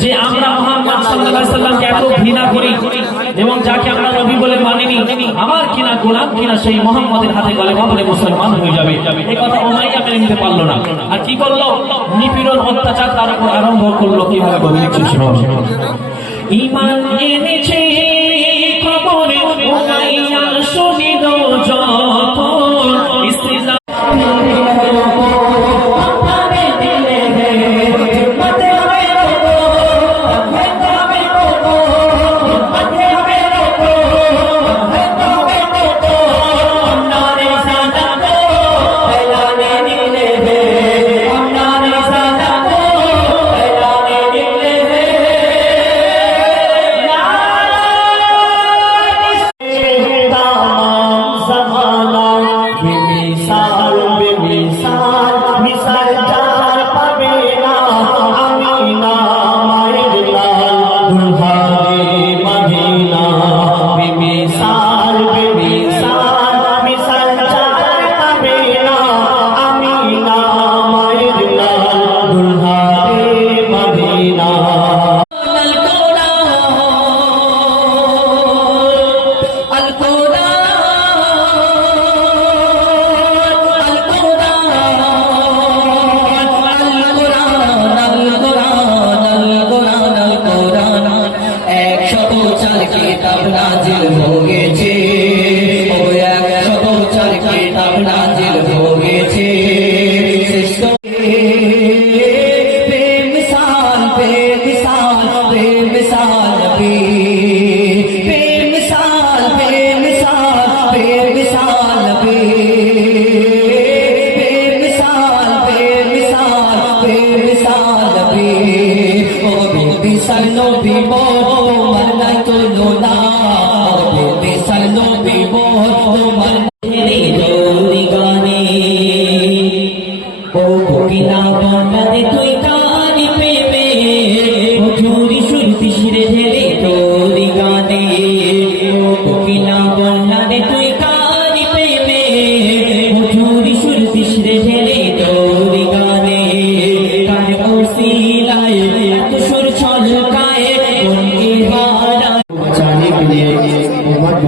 যে আমরা মুহাম্মদ সাল্লাল্লাহু আলাইহি সাল্লামকে এত ঘৃণা করি এবং যাকে আমরা নবী বলে মানিনি, আমার কিনা গোলাম কিনা সেই মুহাম্মদের হাতে কলেমা পড়ে মুসলমান হয়ে যাবে। এই কথা উমাইয়া মেনে নিতে পারলো না। আর কি করলো? নিপীড়ন অত্যাচার তার উপর আরম্ভ করলো। কিভাবে বলছি শুনুন। ঈমান এনেছে খবরে উমাইয়া শুনিল যখন ইসলাম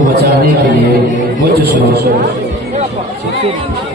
बचाने के लिए मुझे सुनो।